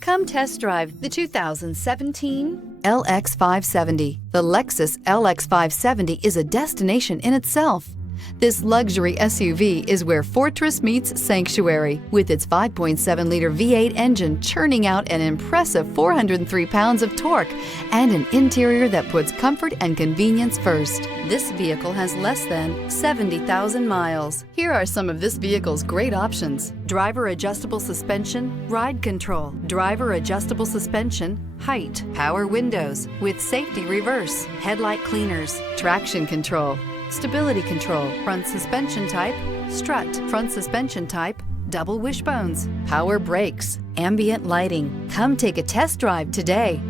Come test drive the 2017 LX 570. The Lexus LX 570 is a destination in itself. This luxury SUV is where fortress meets sanctuary, with its 5.7-liter V8 engine churning out an impressive 403 pounds of torque and an interior that puts comfort and convenience first. This vehicle has less than 70,000 miles. Here are some of this vehicle's great options: driver adjustable suspension, ride control, driver adjustable suspension, height, power windows with safety reverse, headlight cleaners, traction control, stability control, front suspension type, strut, front suspension type, double wishbones, power brakes, ambient lighting. Come take a test drive today.